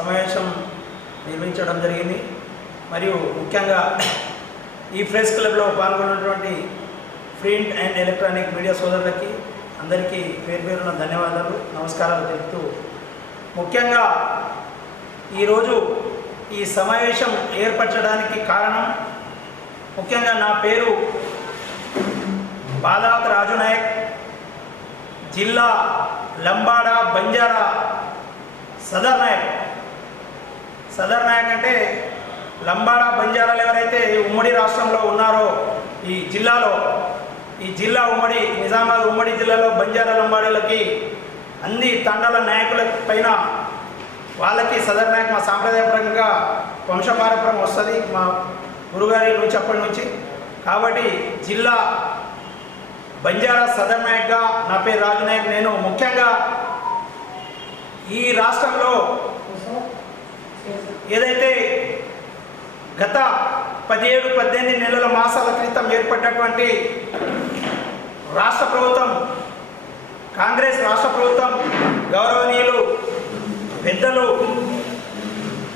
సమావేశం నిర్వహించడం జరిగింది. మరియు ముఖ్యంగా ఈ ప్రెస్ క్లబ్లో పాల్గొన్నటువంటి ప్రింట్ అండ్ ఎలక్ట్రానిక్ మీడియా సోదరులకి అందరికీ పేరు పేరున ధన్యవాదాలు నమస్కారాలు తెలుపుతూ ముఖ్యంగా ఈరోజు ఈ సమావేశం ఏర్పరచడానికి కారణం ముఖ్యంగా నా పేరు బాదావత్ రాజు నాయక్ జిల్లా లంబాడ బంజారా సదర్ నాయక్. సదర్ నాయక్ అంటే లంబాడా బంజారాలు ఎవరైతే ఉమ్మడి రాష్ట్రంలో ఉన్నారో ఈ జిల్లాలో ఈ జిల్లా ఉమ్మడి నిజామాబాద్ ఉమ్మడి జిల్లాలో బంజారా లంబాడీలకి అన్ని తండాల నాయకుల పైన వాళ్ళకి సదర్ నాయక్ మా సాంప్రదాయపరంగా వంశపారపరం వస్తుంది. మా గురుగారి నుంచి అప్పటి నుంచి. కాబట్టి జిల్లా బంజారా సదర్ నాయక్గా నా పేరు రాజు నాయక్. నేను ముఖ్యంగా ఈ రాష్ట్రంలో ఏదైతే గత పదిహేడు పద్దెనిమిది నెలల మాసాల క్రితం ఏర్పడినటువంటి రాష్ట్ర ప్రభుత్వం కాంగ్రెస్ రాష్ట్ర ప్రభుత్వం గౌరవనీయులు పెద్దలు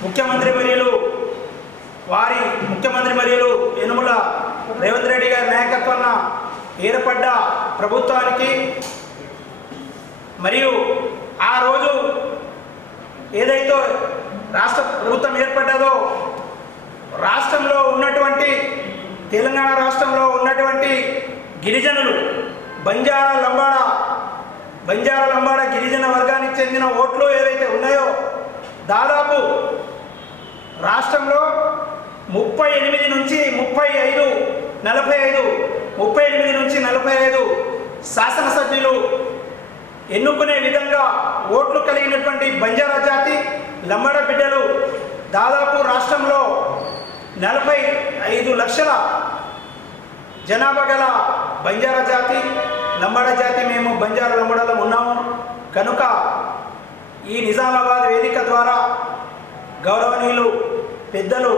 ముఖ్యమంత్రి వర్యులు వారి ముఖ్యమంత్రి వర్యులు యనుమల రేవంత్ రెడ్డి గారి నాయకత్వాన ఏర్పడ్డ ప్రభుత్వానికి మరియు ఆ రోజు ఏదైతే రాష్ట్ర ప్రభుత్వం ఏర్పడ్డదో రాష్ట్రంలో ఉన్నటువంటి తెలంగాణ రాష్ట్రంలో ఉన్నటువంటి గిరిజనులు బంజారా లంబాడ బంజారా లంబాడ గిరిజన వర్గానికి చెందిన ఓట్లు ఏవైతే ఉన్నాయో దాదాపు రాష్ట్రంలో ముప్పై ఎనిమిది నుంచి ముప్పై ఐదు నలభై ఐదు ముప్పై ఎనిమిది నుంచి నలభై ఐదు శాసనసభ్యులు ఎన్నుకునే విధంగా ఓట్లు కలిగినటువంటి బంజారా జాతి లంబడ బిడ్డలు దాదాపు రాష్ట్రంలో నలభై ఐదు లక్షల జనాభా గల బంజారా జాతి లంబడ జాతి మేము బంజారా లంబడలో ఉన్నాము. కనుక ఈ నిజామాబాద్ వేదిక ద్వారా గౌరవనీయులు పెద్దలు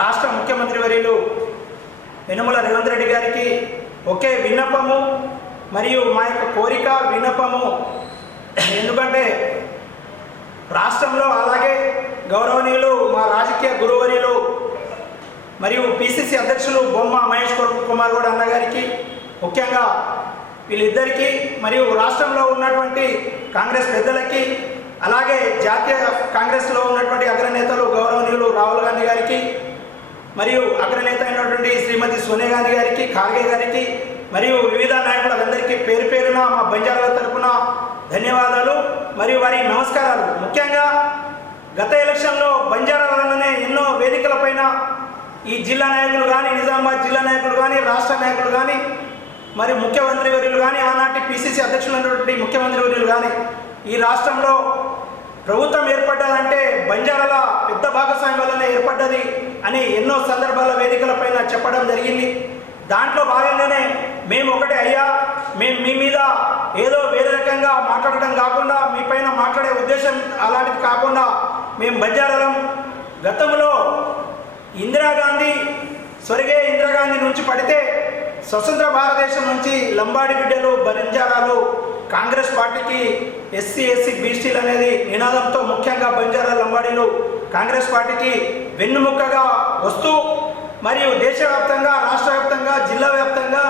రాష్ట్ర ముఖ్యమంత్రి వర్యులు వెనుమల రేవంత్ రెడ్డి గారికి ఒకే విన్నపము మరియు మా యొక్క కోరిక విన్నపము. ఎందుకంటే రాష్ట్రంలో అలాగే గౌరవనీయులు మా రాజకీయ గురువర్యులు మరియు పిసిసి అధ్యక్షులు బొమ్మ మహేష్ కుమార్ గౌడ్ అన్న గారికి ముఖ్యంగా వీళ్ళిద్దరికీ మరియు రాష్ట్రంలో ఉన్నటువంటి కాంగ్రెస్ పెద్దలకి అలాగే జాతీయ కాంగ్రెస్లో ఉన్నటువంటి అగ్రనేతలు గౌరవనీయులు రాహుల్ గాంధీ గారికి మరియు అగ్రనేత అయినటువంటి శ్రీమతి సోనియా గాంధీ గారికి ఖార్గే గారికి మరియు వివిధ నాయకులందరికీ పేరు పేరున మా బంజారాల తరపున ధన్యవాదాలు మరియు వారి నమస్కారాలు. ముఖ్యంగా గత ఎలక్షన్లో బంజారాలనే ఎన్నో వేదికలపైన ఈ జిల్లా నాయకులు కానీ నిజామాబాద్ జిల్లా నాయకులు కానీ రాష్ట్ర నాయకులు కానీ మరి ముఖ్యమంత్రి వర్యులు కానీ ఆనాటి పిసిసి అధ్యక్షులైనటువంటి ముఖ్యమంత్రి వర్యులు కానీ ఈ రాష్ట్రంలో ప్రభుత్వం ఏర్పడ్డదంటే బంజారాల పెద్ద భాగస్వామ్యం వల్లనే ఏర్పడ్డది అని ఎన్నో సందర్భాల వేదికలపైన చెప్పడం జరిగింది. దాంట్లో భాగంగానే మేము ఒకటే అయ్యా మేము మీ మీద ఏదో వేరే రకంగా మాట్లాడటం కాకుండా మీ పైన మాట్లాడే ఉద్దేశం అలాంటిది కాకుండా మేము బంజారాలం గతంలో ఇందిరాగాంధీ స్వర్గీయ ఇందిరాగాంధీ నుంచి పడితే స్వతంత్ర భారతదేశం నుంచి లంబాడి బిడ్డలు బంజారాలు కాంగ్రెస్ పార్టీకి ఎస్సీ ఎస్సీ బీసీలు అనేది నినాదంతో ముఖ్యంగా బంజారా లంబాడీలు కాంగ్రెస్ పార్టీకి వెన్నుముక్కగా వస్తూ మరియు దేశవ్యాప్తంగా రాష్ట్ర వ్యాప్తంగా జిల్లా వ్యాప్తంగా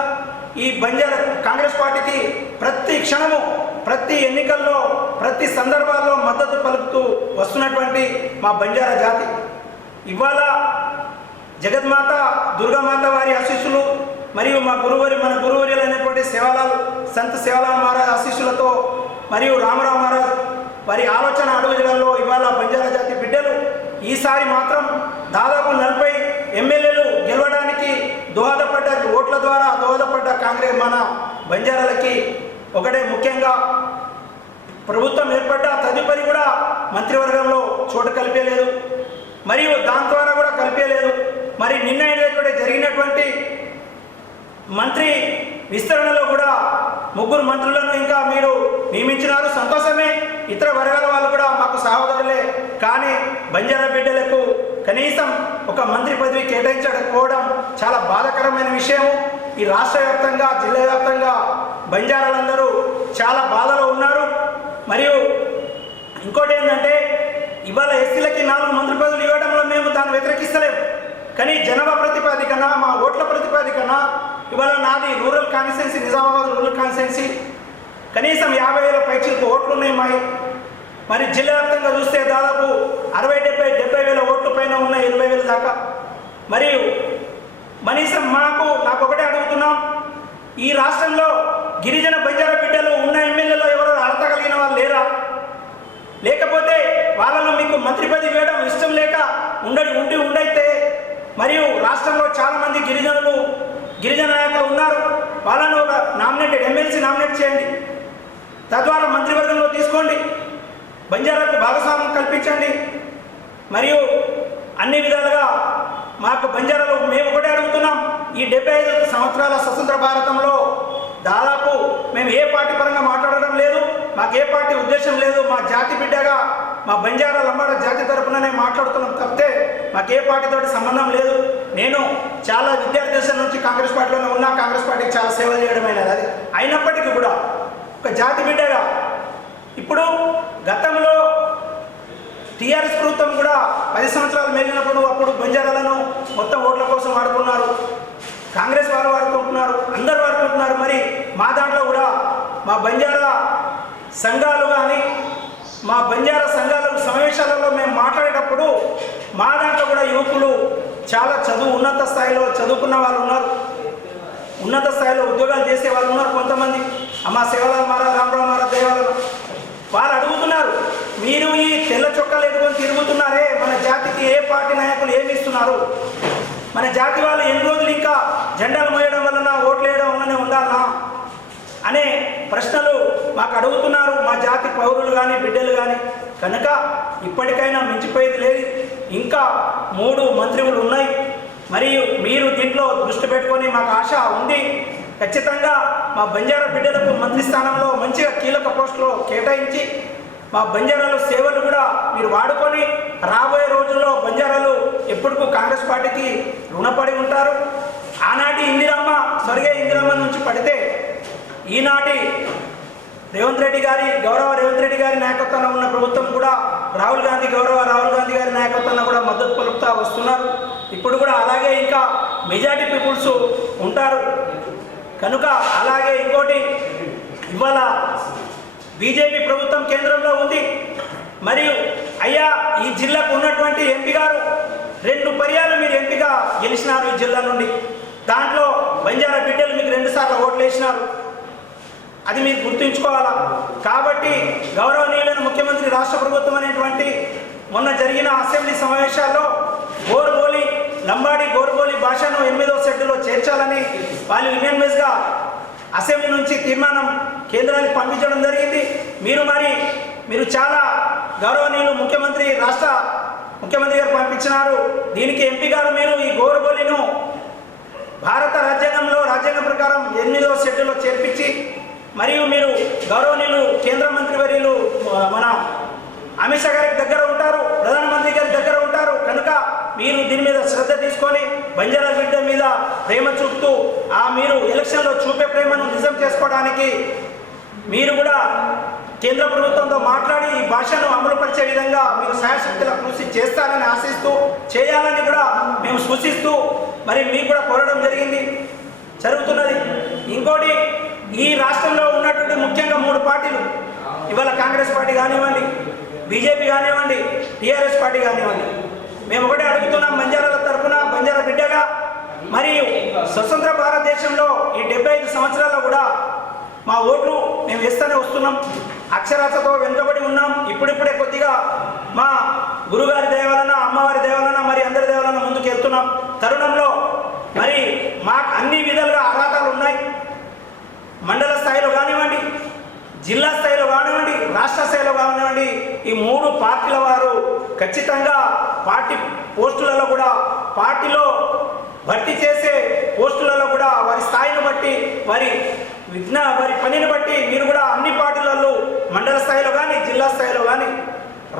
ఈ బంజారా కాంగ్రెస్ పార్టీకి ప్రతి క్షణము ప్రతి ఎన్నికల్లో ప్రతి సందర్భాల్లో మద్దతు పలుకుతూ వస్తున్నటువంటి మా బంజారా జాతి. ఇవాళ జగన్మాత దుర్గామాత వారి ఆశీస్సులు మరియు మా గురువరి మన గురువర్యులైనటువంటి సేవలాల్ సంత సేవలాల్ మహారాజ్ ఆశీస్సులతో మరియు రామరావు మహారాజ్ వారి ఆలోచన అడుగుజలలో ఇవాళ బంజారా జాతి బిడ్డలు ఈసారి మాత్రం దాదాపు నలభై ఎమ్మెల్యేలు గెలవడానికి దోహదపడ్డ ఓట్ల ద్వారా దోహదపడ్డ కాంగ్రెస్ మన బంజారాలకి ఒకటే ముఖ్యంగా ప్రభుత్వం ఏర్పడ్డ తదుపరి కూడా మంత్రివర్గంలో చోటు కలిపేయలేదు మరియు దాని ద్వారా కూడా కలిపేయలేదు మరి నిన్న అయినటువంటి జరిగినటువంటి మంత్రి విస్తరణలో కూడా ముగ్గురు మంత్రులను ఇంకా మీరు నియమించినారు. సంతోషమే. ఇతర వర్గాల వాళ్ళు కూడా మాకు సహోదరులే. కానీ బంజారా బిడ్డలకు కనీసం ఒక మంత్రి పదవి కేటాయించకపోవడం చాలా బాధాకరమైన విషయం ఈ రాష్ట్ర వ్యాప్తంగా జిల్లా వ్యాప్తంగా బంజారాలందరూ చాలా బాధలో ఉన్నారు. మరియు ఇంకోటి ఏంటంటే ఇవాళ ఎస్సీలకి నాలుగు మంత్రి పదవులు ఇవ్వడంలో మేము దాన్ని వ్యతిరేకిస్తలేము కానీ జనాభా ప్రతిపాదికన మా ఓట్ల ప్రతిపాదికన ఇవాళ నాది rural constituency Nizamabad rural constituency. కనీసం యాభై వేల పైచీలకు ఓట్లు ఉన్నాయి మాయి. మరి జిల్లా వ్యాప్తంగా చూస్తే దాదాపు అరవై డెబ్బై డెబ్బై వేల ఓట్ల పైన ఉన్నాయి ఇరవై వేల దాకా. మరియు కనీసం మాకు నాకు ఒకటే అడుగుతున్నాం. ఈ రాష్ట్రంలో గిరిజన బంజారా బిడ్డలు ఉన్న ఎమ్మెల్యేలో ఎవరు అర్హత కలిగిన వాళ్ళు లేరా లేకపోతే వాళ్ళను మీకు మంత్రి పదవి వేయడం ఇష్టం లేక ఉండడి ఉండి ఉండైతే మరియు రాష్ట్రంలో చాలా మంది గిరిజనులు గిరిజన నాయకులు ఉన్నారు వాళ్ళను ఒక నామినేటెడ్ ఎమ్మెల్సీ నామినేట్ చేయండి. తద్వారా మంత్రివర్గంలో తీసుకోండి. బంజారాకు భాగస్వామ్యం కల్పించండి. మరియు అన్ని విధాలుగా మాకు బంజారాలో మేము ఒకటే అడుగుతున్నాం. ఈ డెబ్బై ఐదు సంవత్సరాల స్వతంత్ర భారతంలో దాదాపు మేము ఏ పార్టీ పరంగా మాట్లాడడం లేదు. మాకు ఏ పార్టీ ఉద్దేశం లేదు. మా జాతి బిడ్డగా మా బంజారా లంబాడ జాతి తరపుననే మాట్లాడుతున్నాం తప్పితే మాకు ఏ పార్టీతోటి సంబంధం లేదు. నేను చాలా విద్యార్థి దశ నుంచి కాంగ్రెస్ పార్టీలోనే ఉన్నా కాంగ్రెస్ పార్టీకి చాలా సేవలు చేయడమైనది అది. అయినప్పటికీ కూడా ఒక జాతి బిడ్డగా ఇప్పుడు గతంలో టీఆర్ఎస్ ప్రభుత్వం కూడా పది సంవత్సరాలు మేలినప్పుడు అప్పుడు బంజారాలను మొత్తం ఓట్ల కోసం వాడుకున్నారు. కాంగ్రెస్ వారు వాడుకుంటున్నారు అందరు వాడుకుంటున్నారు. మరి మా దాంట్లో కూడా మా బంజారా సంఘాలు కానీ మా బంజారా సంఘాల సమావేశాలలో మేము మాట్లాడేటప్పుడు మా దాంట్లో కూడా యువకులు చాలా చదువు ఉన్నత స్థాయిలో చదువుకున్న వాళ్ళు ఉన్నారు. ఉన్నత స్థాయిలో ఉద్యోగాలు చేసే వాళ్ళు ఉన్నారు కొంతమంది. అమ్మ శివలాల్ మహారాజ్ రామరావు మహారాజ్ దేవాలయం. వాళ్ళు అడుగుతున్నారు మీరు ఈ తెల్ల చొక్కాలు ఎదుకొని తిరుగుతున్నారే మన జాతికి ఏ పార్టీ నాయకులు ఏమి ఇస్తున్నారు? మన జాతి వాళ్ళు ఎన్ని రోజులు ఇంకా జెండాలు మోయడం వలన ఓట్లు వేయడం వల్లనే ఉండాలనా అనే ప్రశ్నలు మాకు అడుగుతున్నారు. మా జాతి పౌరులు కానీ బిడ్డలు కానీ కనుక ఇప్పటికైనా మించిపోయేది లేదు. ఇంకా మూడు మంత్రివులు ఉన్నాయి. మరియు మీరు దీంట్లో దృష్టి పెట్టుకొని మాకు ఆశ ఉంది. ఖచ్చితంగా మా బంజారా బిడ్డలకు మంత్రి స్థానంలో మంచిగా కీలక పోస్టులో కేటాయించి మా బంజారాలు సేవలు కూడా మీరు వాడుకొని రాబోయే రోజుల్లో బంజారాలు ఎప్పటికూ కాంగ్రెస్ పార్టీకి రుణపడి ఉంటారు. ఆనాటి ఇందిరమ్మ స్వర్గీయ ఇందిరమ్మ నుంచి పడితే ఈనాటి రేవంత్ రెడ్డి గారి గౌరవ రేవంత్ రెడ్డి గారి నాయకత్వంలో ఉన్న ప్రభుత్వం కూడా రాహుల్ గాంధీ గౌరవ రాహుల్ గాంధీ గారి నాయకత్వంలో కూడా మద్దతు పలుకుతా వస్తున్నారు. ఇప్పుడు కూడా అలాగే ఇంకా మెజారిటీ పీపుల్స్ ఉంటారు. కనుక అలాగే ఇంకోటి ఇవాళ బీజేపీ ప్రభుత్వం కేంద్రంలో ఉంది. మరియు అయ్యా ఈ జిల్లాకు ఉన్నటువంటి ఎంపీ గారు రెండు పర్యాలు మీరు ఎంపీగా గెలిచినారు ఈ జిల్లా నుండి. దాంట్లో బంజారా బిడ్డలు మీకు రెండు సార్లు ఓట్లు వేసినారు అది మీరు గుర్తుంచుకోవాలా? కాబట్టి గౌరవనీయులను ముఖ్యమంత్రి రాష్ట్ర ప్రభుత్వం అనేటువంటి మొన్న జరిగిన అసెంబ్లీ సమావేశాల్లో గోరుబోలి లంబాడి గోరుబోలి భాషను ఎనిమిదో షెడ్యూల్లో చేర్చాలని వాళ్ళు యునియన్వైజ్గా అసెంబ్లీ నుంచి తీర్మానం కేంద్రానికి పంపించడం జరిగింది. మీరు మరి మీరు చాలా గౌరవనీయులు ముఖ్యమంత్రి రాష్ట్ర ముఖ్యమంత్రి గారు పంపించినారు. దీనికి ఎంపీ గారు మీరు ఈ గోరుబోలిను భారత రాజ్యాంగంలో రాజ్యాంగం ప్రకారం ఎనిమిదో షెడ్యూల్లో మరియు మీరు గౌరవనీయులు కేంద్ర మంత్రి వర్యులు మన అమిత్ షా గారికి దగ్గర ఉంటారు ప్రధానమంత్రి గారి దగ్గర ఉంటారు. కనుక మీరు దీని మీద శ్రద్ధ తీసుకొని బంజారా బిడ్డ మీద ప్రేమ చూపుతూ ఆ మీరు ఎలక్షన్లో చూపే ప్రేమను నిజం చేసుకోవడానికి మీరు కూడా కేంద్ర ప్రభుత్వంతో మాట్లాడి ఈ భాషను అమలుపరిచే విధంగా మీరు సాయశక్తుల కృషి చేస్తారని ఆశిస్తూ చేయాలని కూడా మేము సూచిస్తూ మరి మీకు కూడా కోరడం జరిగింది. జరుగుతున్నది. ఇంకోటి ఈ రాష్ట్రంలో ఉన్నటువంటి ముఖ్యంగా మూడు పార్టీలు. ఇవాళ కాంగ్రెస్ పార్టీ కానివ్వండి బీజేపీ కానివ్వండి టీఆర్ఎస్ పార్టీ కానివ్వండి. మేము ఒకటే అడుగుతున్నాం బంజారాల తరఫున బంజారా బిడ్డగా. మరియు స్వతంత్ర భారతదేశంలో ఈ డెబ్బై ఐదు సంవత్సరాల్లో కూడా మా ఓట్లు మేము వేస్తూనే వస్తున్నాం. అక్షరాస్యతో వెనుకబడి ఉన్నాం. ఇప్పుడిప్పుడే కొద్దిగా మా గురుగారి దేవాలన అమ్మవారి దేవాలన మరి అందరి దేవాలన ముందుకు వెళ్తున్నాం తరుణంలో మరి మాకు అన్ని విధాలుగా అర్హతలు ఉన్నాయి. మండల స్థాయిలో కానివ్వండి జిల్లా స్థాయిలో కానివ్వండి రాష్ట్ర స్థాయిలో కానివ్వండి ఈ మూడు పార్టీల వారు ఖచ్చితంగా పార్టీ పోస్టులలో కూడా పార్టీలో భర్తీ చేసే పోస్టులలో కూడా వారి స్థాయిని బట్టి వారి విజ్ఞా వారి పనిని బట్టి మీరు కూడా అన్ని పార్టీలలో మండల స్థాయిలో కానీ జిల్లా స్థాయిలో కానీ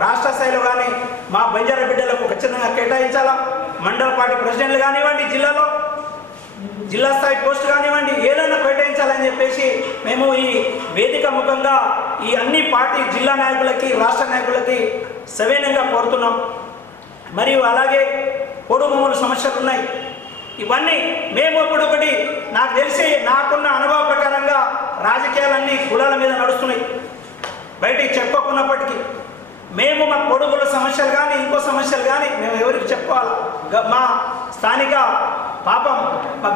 రాష్ట్ర స్థాయిలో కానీ మా బంజారా బిడ్డలకు ఖచ్చితంగా కేటాయించాలా? మండల పార్టీ ప్రెసిడెంట్లు కానివ్వండి జిల్లాలో జిల్లా స్థాయి పోస్ట్ కానివ్వండి ఏదైనా కేటాయించాలని చెప్పేసి మేము ఈ వేదిక ముఖంగా ఈ అన్ని పార్టీ జిల్లా నాయకులకి రాష్ట్ర నాయకులకి సవీనంగా కోరుతున్నాం. మరియు అలాగే పొడు సమస్యలు ఉన్నాయి. ఇవన్నీ మేము ఇప్పుడు ఒకటి నాకు తెలిసి నాకున్న అనుభవ ప్రకారంగా రాజకీయాలన్నీ కులాల మీద నడుస్తున్నాయి. బయటికి చెప్పుకున్నప్పటికీ మేము మా పొడుగుల సమస్యలు కానీ ఇంకో సమస్యలు కానీ మేము ఎవరికి చెప్పుకోవాలి? మా స్థానిక పాపం మా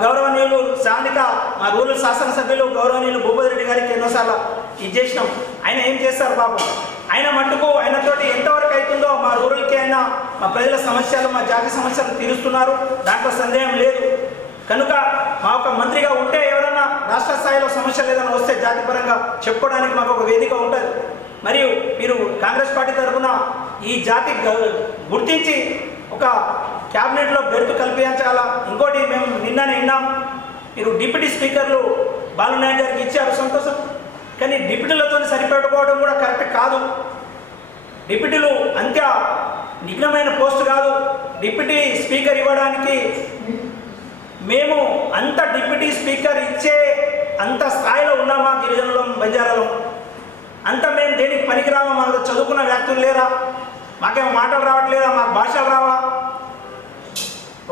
గౌరవనీయులు స్థానిక మా రూరల్ శాసనసభ్యులు గౌరవనీయులు భూపతి రెడ్డి గారికి ఎన్నోసార్లు ఇది చేసినాం. ఆయన ఏం చేస్తారు పాపం? ఆయన మట్టుకు ఆయనతోటి ఎంతవరకు అవుతుందో మా రూరల్కి అయినా మా ప్రజల సమస్యలు మా జాతి సమస్యలు తీరుస్తున్నారు. దాంట్లో సందేహం లేదు. కనుక మా ఒక మంత్రిగా ఉంటే ఎవరైనా రాష్ట్ర స్థాయిలో సమస్యలు ఏదైనా వస్తే జాతిపరంగా చెప్పుకోవడానికి మాకు ఒక వేదిక ఉంటుంది. మరియు మీరు కాంగ్రెస్ పార్టీ తరఫున ఈ జాతి గుర్తించి ఒక క్యాబినెట్లో బెర్త్ కల్పించాలా? ఇంకోటి మేము నిన్ననే విన్నాం. మీరు డిప్యూటీ స్పీకర్లు బాలునాయక్ గారికి ఇచ్చారు సంతోషం. కానీ డిప్యూటీలతో సరిపెట్టుకోవడం కూడా కరెక్ట్ కాదు. డిప్యూటీలు అంత్య నిఘ్నమైన పోస్ట్ కాదు. డిప్యూటీ స్పీకర్ ఇవ్వడానికి మేము అంత డిప్యూటీ స్పీకర్ ఇచ్చే అంత స్థాయిలో ఉన్నామా గిరిజనులం బంజారాలో? అంత మేము దేనికి పనికిరామా? మాకు చదువుకున్న వ్యక్తులు లేరా? మాకేమో మాటలు రావట్లేదా? మాకు భాషలు రావా?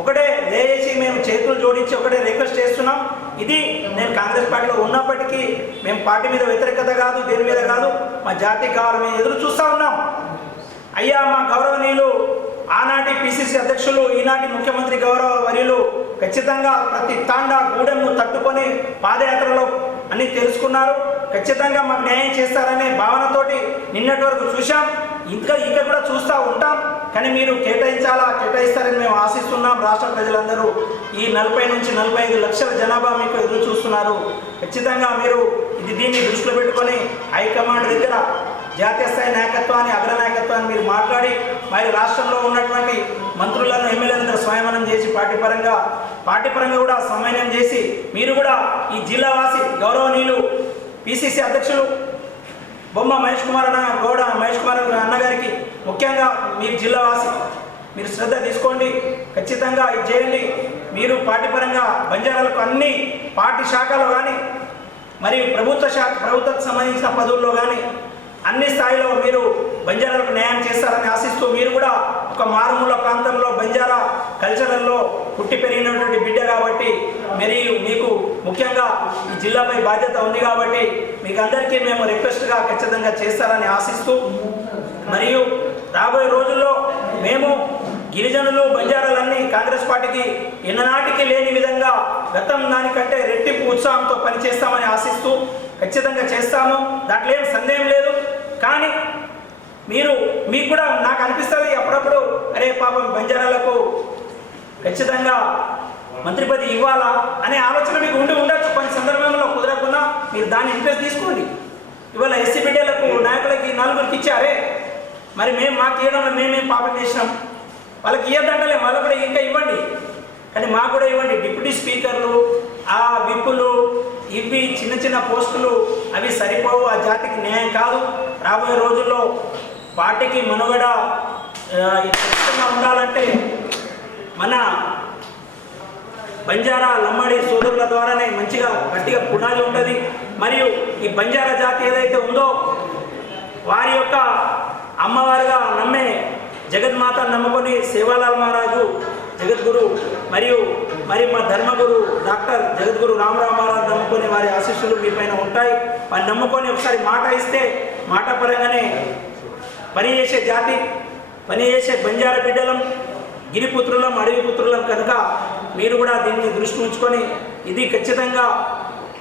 ఒకటే లేచి మేము చేతులు జోడించి ఒకటే రిక్వెస్ట్ చేస్తున్నాం. ఇది నేను కాంగ్రెస్ పార్టీలో ఉన్నప్పటికీ మేము పార్టీ మీద వ్యతిరేకత కాదు దేని మీద కాదు మా జాతి కావాలి మేము ఎదురు చూస్తూ ఉన్నాం. అయ్యా మా గౌరవనీయులు ఆనాటి పిసిసి అధ్యక్షులు ఈనాటి ముఖ్యమంత్రి గౌరవ వర్యులు ఖచ్చితంగా ప్రతి తాండా గూడెంను తట్టుకొని పాదయాత్రలో అన్ని తెలుసుకున్నారు. ఖచ్చితంగా మాకు న్యాయం చేస్తారనే భావనతోటి నిన్నటి వరకు చూశాం. ఇంకా ఇంకా కూడా చూస్తూ ఉంటాం. కానీ మీరు కేటాయించాలా? కేటాయిస్తారని మేము ఆశిస్తున్నాం. రాష్ట్ర ప్రజలందరూ ఈ నలభై నుంచి నలభై ఐదు లక్షల జనాభా మీకు ఎదురు చూస్తున్నారు. ఖచ్చితంగా మీరు ఇది దీన్ని దృష్టిలో పెట్టుకొని హైకమాండ్ దగ్గర జాతీయ స్థాయి నాయకత్వాన్ని అగ్రనాయకత్వాన్ని మీరు మాట్లాడి మరి రాష్ట్రంలో ఉన్నటువంటి మంత్రులను ఎమ్మెల్యేలందరూ స్వయమనం చేసి పార్టీ పరంగా పార్టీ పరంగా కూడా సమన్వయం చేసి మీరు కూడా ఈ జిల్లావాసి గౌరవనీయులు పిసిసి అధ్యక్షులు బొమ్మ మహేష్ కుమార్ అన్న గౌడ మహేష్ కుమార్ అన్నగారికి ముఖ్యంగా మీరు జిల్లా వాసి మీరు శ్రద్ధ తీసుకోండి. ఖచ్చితంగా ఇది చేయండి. మీరు పార్టీపరంగా బంజారాలకు అన్ని పార్టీ శాఖలు కానీ మరియు ప్రభుత్వ శాఖ ప్రభుత్వకు సంబంధించిన పదవుల్లో కానీ అన్ని స్థాయిలో మీరు బంజారాలకు న్యాయం చేస్తారని ఆశిస్తూ మీరు కూడా ఒక మారుమూల ప్రాంతంలో బంజారా కల్చరల్లో పుట్టి పెరిగినటువంటి బిడ్డ కాబట్టి మరి మీకు ముఖ్యంగా ఈ జిల్లాపై బాధ్యత ఉంది కాబట్టి మీకు అందరికీ మేము రిక్వెస్ట్గా ఖచ్చితంగా చేస్తారని ఆశిస్తూ మరియు రాబోయే రోజుల్లో మేము గిరిజనులు బంజారాలన్నీ కాంగ్రెస్ పార్టీకి ఎన్ననాటికి లేని విధంగా గతం దానికంటే రెట్టింపు ఉత్సాహంతో పనిచేస్తామని ఆశిస్తూ ఖచ్చితంగా చేస్తాము. దాంట్లో ఏం సందేహం లేదు. కానీ మీరు మీకు కూడా నాకు అనిపిస్తుంది అప్పుడప్పుడు అరే పాపం బంజారాలకు ఖచ్చితంగా మంత్రి పది ఇవ్వాలా అనే ఆలోచన మీకు ఉండి ఉండొచ్చు. కొన్ని సందర్భంలో కుదరకుండా మీరు దాన్ని ఇంట్రెస్ట్ తీసుకోండి. ఇవాళ ఎస్సీ బిడ్డలకు నాయకులకి నలుగురికి ఇచ్చారే. మరి మేము మాకు ఇవ్వడంలో మేమేం పాపం చేసినాం. వాళ్ళకి ఇవ్వద్దంటలే వాళ్ళకు కూడా ఇంకా ఇవ్వండి. కానీ మాకు కూడా ఇవ్వండి. డిప్యూటీ స్పీకర్లు ఆ విప్పులు ఇవి చిన్న చిన్న పోస్టులు అవి సరిపోవు. ఆ జాతికి న్యాయం కాదు. రాబోయే రోజుల్లో పార్టీకి మనుగడ ఉండాలంటే మన బంజారా లమ్మడి సోదరుల ద్వారానే మంచిగా గట్టిగా పునాది ఉంటుంది. మరియు ఈ బంజారా జాతి ఏదైతే ఉందో వారి యొక్క అమ్మవారిగా నమ్మే జగన్మాత నమ్ముకొని సేవాలాల్ మహారాజు జగద్గురు మరియు మరి మా ధర్మగురు డాక్టర్ జగద్గురు రామరావు మహారాజు నమ్ముకొని వారి ఆశీస్సులు మీ పైన ఉంటాయి. వారిని నమ్ముకొని ఒకసారి మాట ఇస్తే మాట పరంగానే పని చేసే జాతి పని చేసే బంజార బిడ్డలం గిరిపుత్రులం అడవి పుత్రులం కనుక మీరు కూడా దీన్ని దృష్టి ఉంచుకొని ఇది ఖచ్చితంగా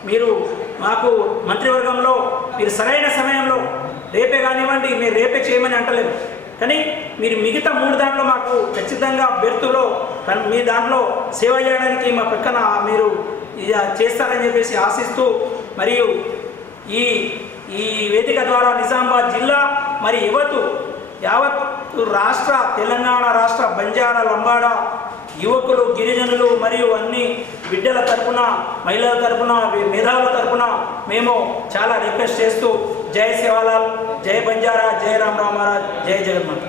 మీరు మాకు మంత్రివర్గంలో మీరు సరైన సమయంలో రేపే కానివ్వండి మీరు రేపే చేయమని అంటలేము కానీ మీరు మిగతా మూడు దాంట్లో మాకు ఖచ్చితంగా బెర్తులో మీ దాంట్లో సేవ చేయడానికి మా పక్కన మీరు చేస్తారని చెప్పేసి ఆశిస్తూ మరియు ఈ ఈ వేదిక ద్వారా నిజామాబాద్ జిల్లా మరి యువతు యావత్ రాష్ట్ర తెలంగాణ రాష్ట్ర బంజారా లంబాడ యువకులు గిరిజనులు మరియు అన్ని బిడ్డల తరపున మహిళల తరపున మేధావుల తరపున మేము చాలా రిక్వెస్ట్ చేస్తూ జై సేవాలాల్ జై బంజారా జై రామ్ రామారాజ్ జై జగన్మాత.